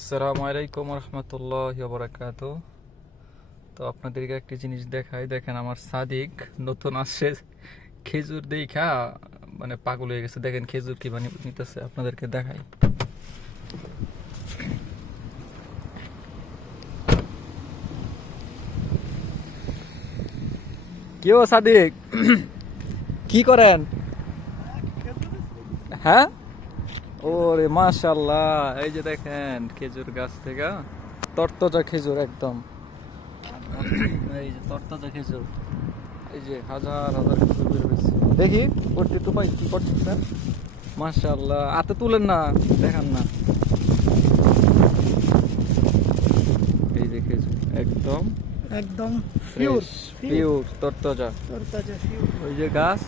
আসসালামু আলাইকুম রহমতুল্লাহ বরাকাত তো আপনাদেরকে একটি জিনিস দেখাই। দেখেন আমার সাদিক নতুন আসছে। খেজুর দেখা মানে পাগল হয়ে গেছে। দেখেন খেজুর কি মানে নিতেছে আপনাদেরকে দেখাই। কেউ সাদিক? কি করেন? হ্যাঁ? ওরে মাশাল্লাহ এই যে দেখেন খেজুর গাছ থেকে। তরতাজা খেজুর একদম। এই যে তরতাজা খেজুর। এই যে হাজার হাজার খেজুর বের হয়েছে। দেখি করতে তো পাই কি করতেছেন মাশাল্লাহ হাতে তুলেন না দেখান না। এই যে খেজুর একদম। একদম পিওর পিওর তরতাজা। তরতাজা ওই যে গাছ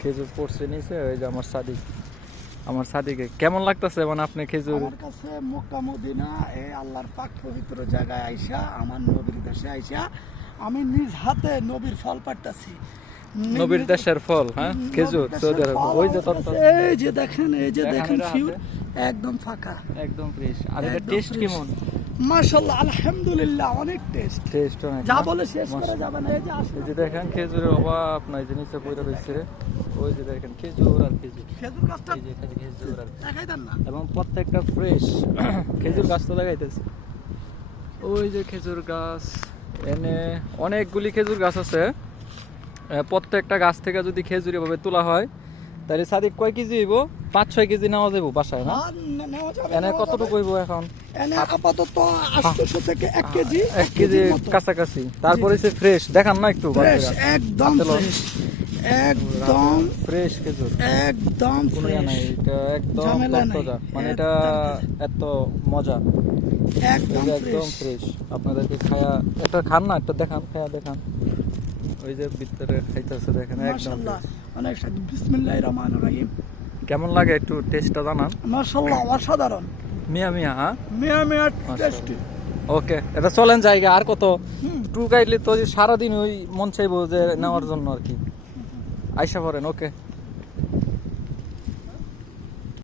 খেজুর পড়ছে নিচে ওই যে আমার সাদিক। আমার সাদিকে কেমন লাগতেছে মানে আপনি খেজুর? আমার কাছে মক্কা মদিনা এই আল্লাহর পাক পবিত্র জায়গায় আইসা আমার নবীর দেশে আইসা আমি নিজ হাতে নবীর ফল পাড়তাছি নবীর দেশের ফল হ্যাঁ? খেজুর সৌদি আরব। ওই যে এই যে দেখেন এই যে দেখেন একদম ফাঁকা। একদম ফ্রেশ আর এটা টেস্ট কেমন? মাশাআল্লাহ আলহামদুলিল্লাহ অনেক টেস্ট টেস্ট অনেক। যা বলে শেষ করা যাবে না এই যে আসলে। এই যে দেখেন খেজুরের অভাব নাই যে নিচে পড়ে রয়েছে ওই যে দেখেন খেজুর আর খেজুর। খেজুর গাছটা এই যে এখানে খেজুর আর দেখাই দেন না। এবং প্রত্যেকটা ফ্রেশ খেজুর গাছ তো লাগাইতেছে ওই যে খেজুর গাছ এনে অনেকগুলি খেজুর গাছ আছে। প্রত্যেকটা গাছ থেকে যদি খেজুর এভাবে তোলা হয় তাহলে সাদিক কয় কেজি হইব? পাঁচ ছয় কেজি নেওয়া যাব বাসায় না? এনে কতটুকু হইব এখন? আপাতত আটশোশো থেকে এক কেজি এক কেজি কাছাকাছি। তারপরে সে ফ্রেশ দেখান না একটু ফ্রেশ একদম ফ্রেশ একদম ফ্রেশ খেজুর। একদম কোনো নাই এটা একদম তরতাজা মানে এটা এত মজা। একদম একদম ফ্রেশ ফ্রেশ আপনাদেরকে খায়া একটা খান না একটা দেখান খায়া দেখান। ওই যে ভিতরে খাইতেছে দেখেন একদম মাশাআল্লাহ fresh। অনেক স্বাদ বিসমিল্লাহির রহমানির রহিম কেমন লাগে একটু টেস্টটা জানান। মাশাআল্লাহ অসাধারণ। মিয়া মিয়া হ্যাঁ? মিয়া মিয়া টেস্টি ওকে এটা চলেন জায়গা আর কত? হুম। টু গাইডলি তো সারাদিন ওই মন চাইব যে নেওয়ার জন্য আর কি। আইসা পড়েন ওকে